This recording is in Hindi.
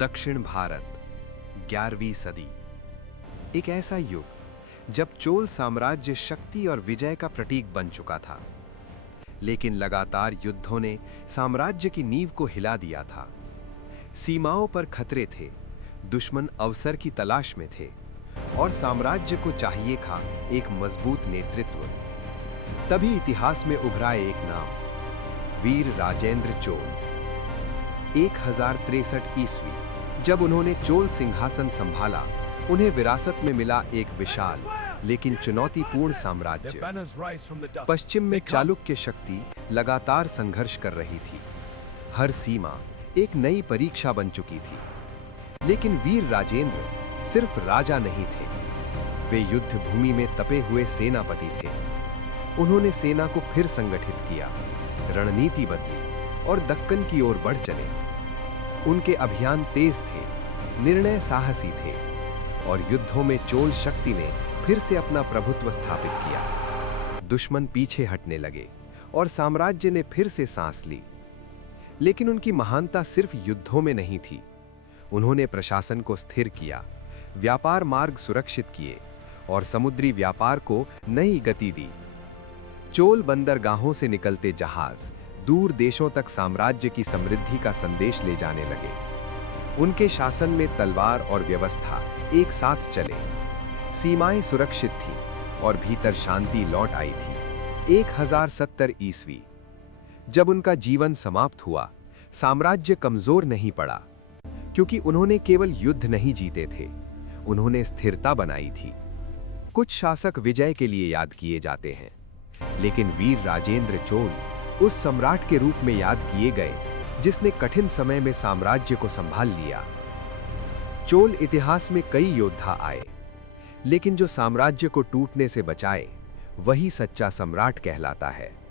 दक्षिण भारत, 11वीं सदी। एक ऐसा युग जब चोल साम्राज्य शक्ति और विजय का प्रतीक बन चुका था। लेकिन लगातार युद्धों ने साम्राज्य की नींव को हिला दिया था। सीमाओं पर खतरे थे, दुश्मन अवसर की तलाश में थे और साम्राज्य को चाहिए था एक मजबूत नेतृत्व। तभी इतिहास में उभरा एक नाम, वीर राजेंद्र चोल। 1063 ईस्वी जब उन्होंने चोल सिंहासन संभाला, उन्हें विरासत में मिला एक विशाल लेकिन चुनौतीपूर्ण साम्राज्य। पश्चिम में चालुक्य शक्ति लगातार संघर्ष कर रही थी। हर सीमा एक नई परीक्षा बन चुकी थी। लेकिन वीर राजेंद्र सिर्फ राजा नहीं थे, वे युद्ध भूमि में तपे हुए सेनापति थे। उन्होंने सेना को फिर संगठित किया, रणनीति बदली और दक्कन की ओर बढ़ चले। उनके अभियान तेज थे, निर्णय साहसी थे और युद्धों में चोल शक्ति ने फिर से अपना प्रभुत्व स्थापित किया। दुश्मन पीछे हटने लगे और साम्राज्य ने फिर से सांस ली। लेकिन उनकी महानता सिर्फ युद्धों में नहीं थी। उन्होंने प्रशासन को स्थिर किया, व्यापार मार्ग सुरक्षित किए और समुद्री व्यापार को नई गति दी। चोल बंदरगाहों से निकलते जहाज दूर देशों तक साम्राज्य की समृद्धि का संदेश ले जाने लगे। उनके शासन में तलवार और व्यवस्था एक साथ चले, सीमाएं सुरक्षित थीं और भीतर शांति लौट आई थी। 1070 ईस्वी जब उनका जीवन समाप्त हुआ, साम्राज्य कमजोर नहीं पड़ा, क्योंकि उन्होंने केवल युद्ध नहीं जीते थे, उन्होंने स्थिरता बनाई थी। कुछ शासक विजय के लिए याद किए जाते हैं, लेकिन वीर राजेंद्र चोल उस सम्राट के रूप में याद किए गए जिसने कठिन समय में साम्राज्य को संभाल लिया। चोल इतिहास में कई योद्धा आए, लेकिन जो साम्राज्य को टूटने से बचाए, वही सच्चा सम्राट कहलाता है।